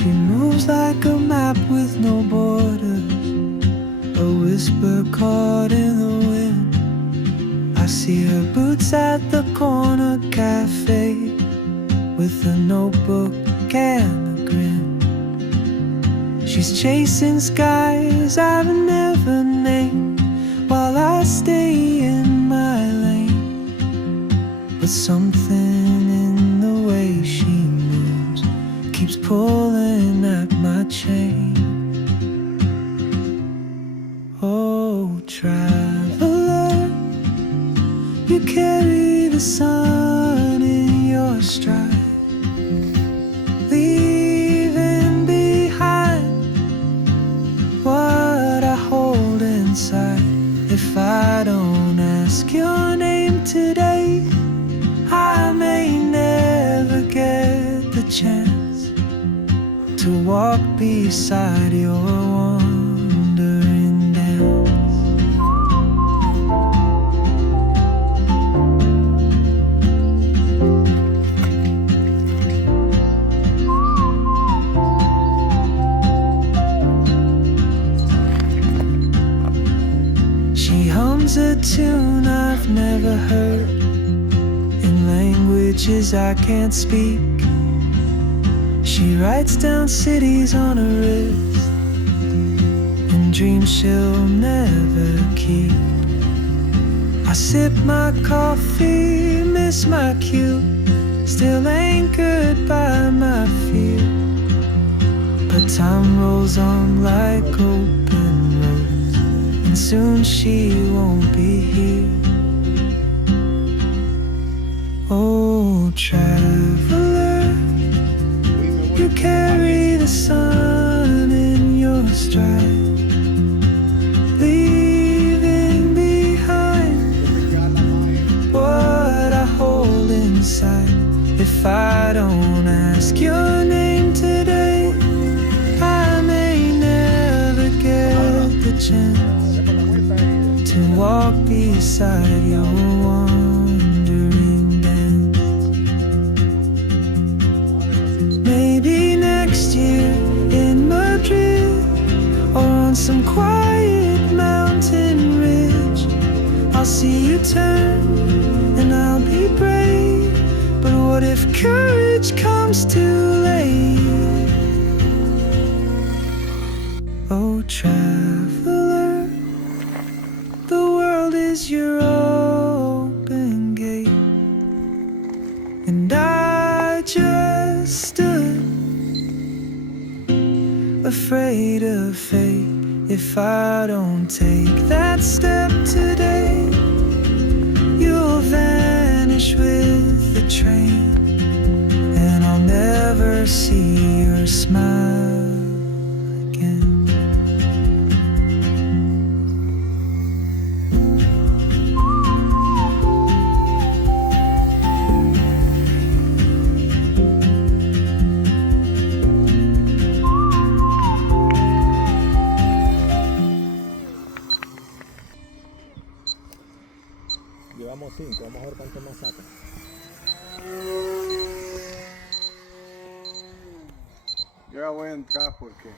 She moves like a map with no borders, a whisper caught in the wind. I see her boots at the corner cafe, with a notebook and a grin. She's chasing skies I've never named, while I stay in my lane. But something in the way she moves keeps pulling at my chain. Oh, traveler, you carry the sun in your stride, leaving behind what I hold inside. If I don't ask your name today, I may never get the chance to walk beside your wandering dance. She hums a tune I've never heard, in languages I can't speak. She writes down cities on her wrist, and dreams she'll never keep. I sip my coffee, miss my cue, still anchored by my fear. But time rolls on like open roads, and soon she won't be here. Oh, traveler, you carry the sun in your stride, leaving behind what I hold inside. If I don't ask your name today, I may never get the chance to walk beside your wandering dance. Maybe next year in Madrid, or on some quiet mountain ridge, I'll see you turn and I'll be brave. But what if courage comes too late? Oh, traveler, the world is your open gate, and I just stood afraid of fate. If I don't take that step today, you'll vanish with the train, and I'll never see your smile again. Llevamos 5, vamos a ver cuánto más saca. Yo ya voy a entrar porque